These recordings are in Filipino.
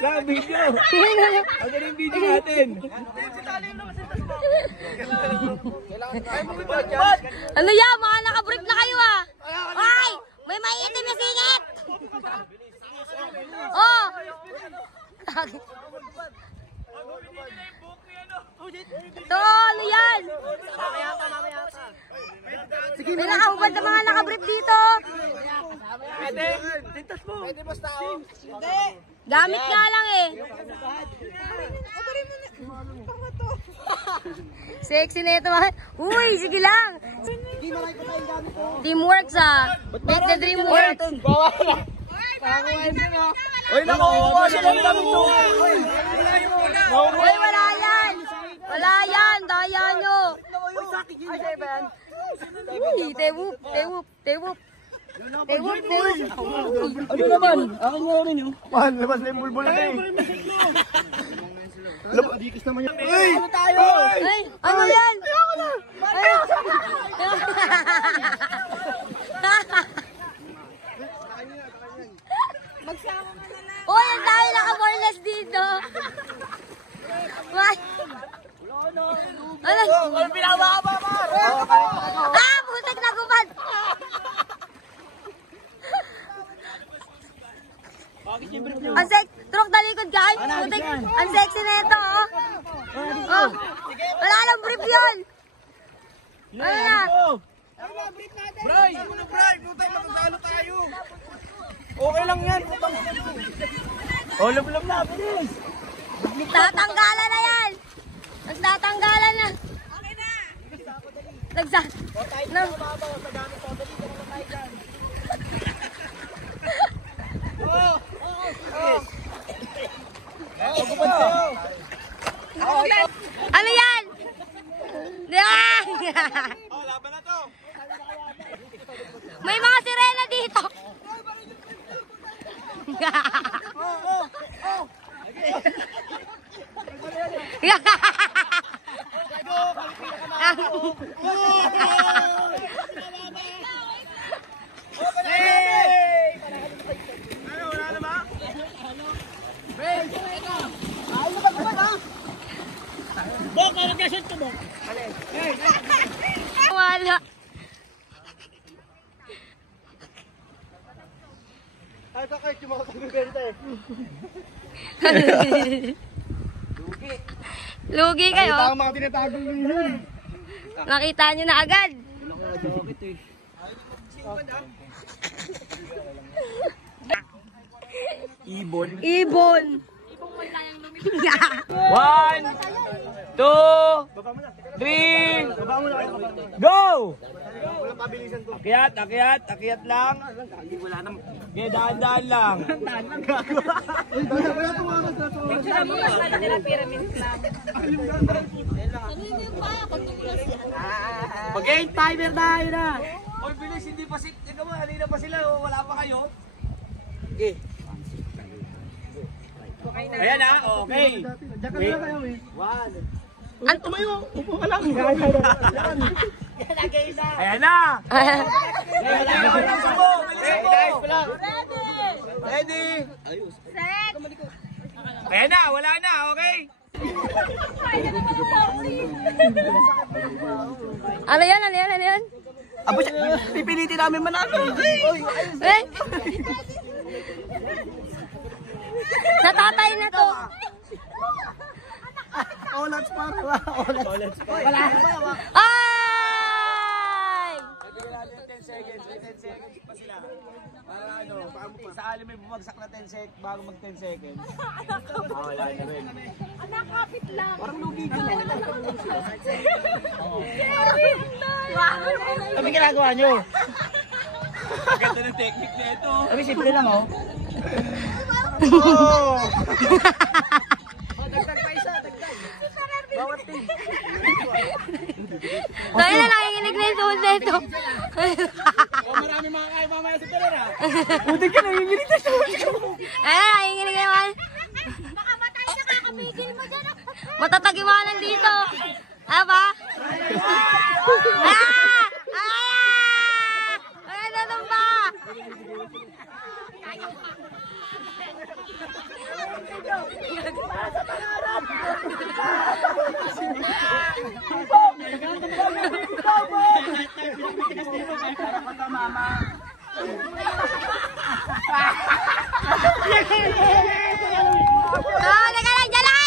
Lang, video. Ano yung video natin? Ano yan? Mga nakabrief na kayo ah. Ay! May maiitim na singit! Oh! Ito, ano yan? May nakahubad na mga nakabrief dito. Gamit nga lang eh. Sexy na ito. Uy, sige lang. Teamwork sa Beat the Dream Works. Uy, nakukuha siya ng damit to. Uy, wala yan. Wala yan. Daya nyo. Uy, tewup, tewup, tewup. Tewup, tewup. Ano naman? Akin nga rin yun. Man, labas na yung bulbul na eh. Adikas naman yan. Uy! Ay, ano yan? Ay, uy, ang dami naka-boreless dito. What? Ano? Ano pinababa ba? Ah, putik na gubad. Ang sexy. Truk na likod ka. Ay, putik. Ang sexy na ito, oh. Oh. Wala nang brief yun. Ano na? Bray! Bray! Putay, magkano tayo? Okay lang yan. Oh, lab-lab na. Bilis! Tatanggalan na yan. Nagtatanggalan na. Nagsa... No. Ano yan? Oh, laban na to. May mga sirena dito. Wala. Ay, kakay, chumakot ang benta eh. Lugi kayo. Nakita ang mga tinatagong yun. Nakita nyo na agad. Ibon. Ibon. 1, 2, 3, go! Akyat, akyat, akyat lang. Okay, daan-daan lang. Okay, timer na, yun na. Oy, bilis, hindi pa sila. Ikaw mo, halina pa sila, wala pa kayo. Okay. Ayan na, okay. One. An tumayo, upo ka lang. Ayan na. Ready. Set. Ayan na, wala na, okay. Ano yan? Ano yan? Ano yan? Abo, pipilitin namin manalo. Eh? Natatay na to. Olats para ba? Olats para. Wala. Ay! Bigyan natin 10 seconds. May 10 seconds pa sila. Para ano, sakali may bumagsak na 10 seconds bago mag 10 seconds. Wala na rin. Anak, kapit lang. Parang lugi ka na. Wow! Ano ginagawa nyo? Ganda ng technique na ito. Sabi, simple lang oh. Oh! Dagdag pa isa, dagdag. Bawat team. Dahil na nakikinig na yung suhod na ito. Marami mga kaya mamaya sa Perera. Putik ka, nanginginig na suhod ko. Nakikinig na naman. Baka matay na kakapigil mo dyan. Matatagiwanan dito. Ano ba? Ano ba? Teka lang, dyan lang!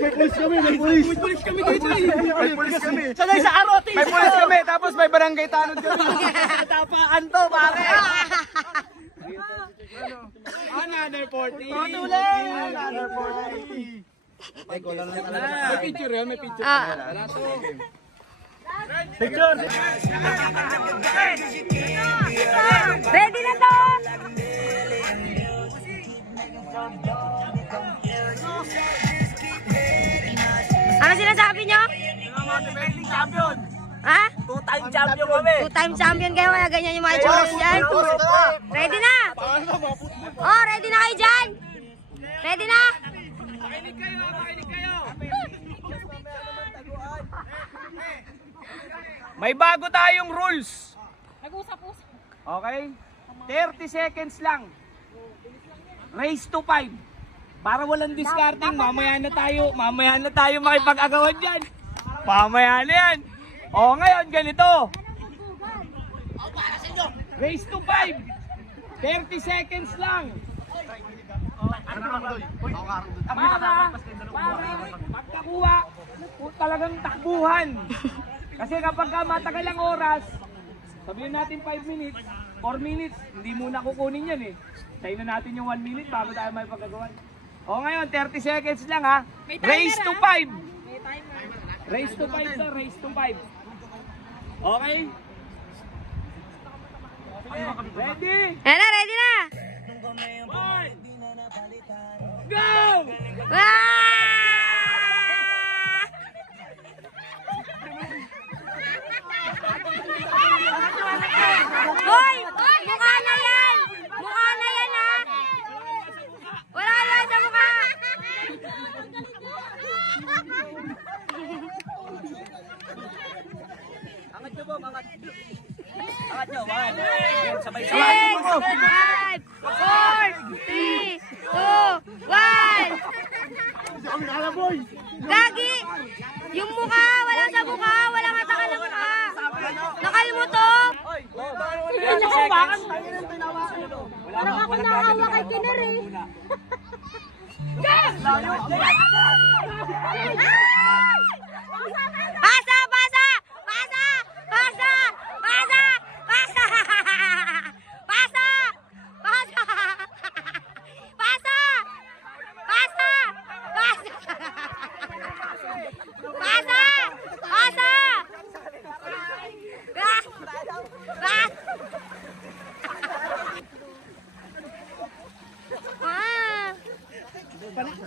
May pulis kami, may pulis. May pulis kami dito eh. May pulis kami. Sanay sa arotis! May pulis kami, tapos may barangay tanod kami. Tapaan to, pare! Another 40. Tuloy! Another 40. Ay, ko lang na talaga. May picture yun, may picture. Wala to. Picture! Ready na to! Ano sinasabi nyo? Defending champion! Ha? Two-time champion kami! Two-time champion kayo, kaya ganyan yung mga itsura nyo dyan. Ready na? Oh, ready na kayo dyan? Ready na? Makinig kayo, makinig kayo! May bago tayong rules. Nag-usap-usap. Okay? 30 seconds lang. Race to 5. Para walang discarding, mamaya na tayo makipag-agawan dyan. Mamaya na yan. O ngayon, ganito. Race to 5. 30 seconds lang. Para pagkakuha, talagang takbuhan. Kasi kapag matagal ang oras, sabihin natin 5 minutes, 4 minutes, hindi muna kukunin yan eh. Tayo na natin yung 1 minute bago tayo may pagkagawan. O ngayon, 30 seconds lang ha. Race to 5. Race to 5 sir, race to 5. Okay? Ready? Ready na? 1. Go! Hoy! Mukha na yan! Mukha na yan ha! Wala yan sa mukha! Angat nyo po, angat. Angat nyo, 1. Sabay-sabay. 6, 5, 4, 3, 2, 1. Gagi! Yung mukha! Wala sa mukha! Walang ataka ng mukha! Nakalimutok! Hindi nyo hawakan. Parang ako nakahawa kay Kiner eh. Pasa! Pasa! Pasa! Pasa! Pasa! Pasa! Pasa! Pasa! Pasa! Pasa! Pasa! Pasa!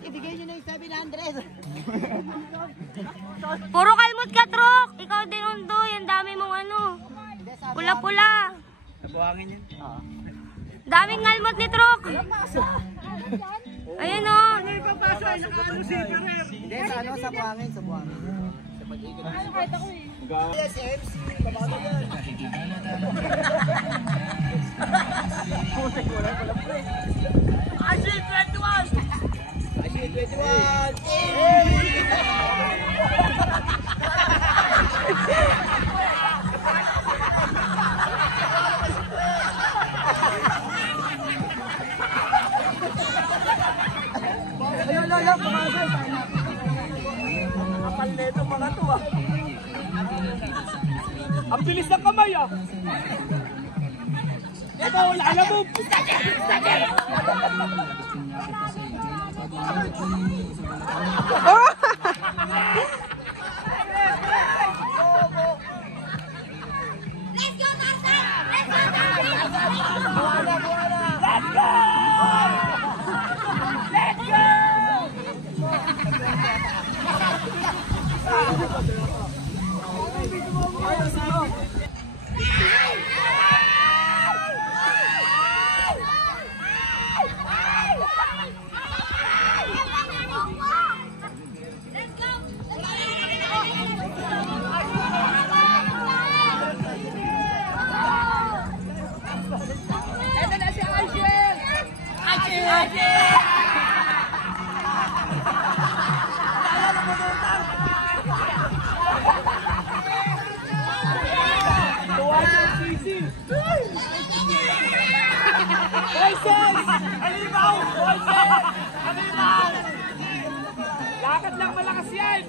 Ibigay nyo na yung 700. Puro kalmot ka, Trok. Ikaw din, Undo. Yung dami mong ano. Pula-pula. Nabuhangin yan. Daming ngalmot ni Trok. Ayun o. Hindi, sa ano, sa buhangin, sa buhangin. Ano kahit ako eh. Yes, MC, babago yan. Ashit 21! Ashit 21! Ayun, lolo, kumagay. Kapal na ito mga to ah. Ang bilis ng kamay ah. Ito, wala na mo. Let's go, Tarzan! Let's go, Tarzan! Let's go! Let's go! Tuwa siya ang sisi. Voices! Halimaw! Voices! Halimaw! Lakad lang malakas yan!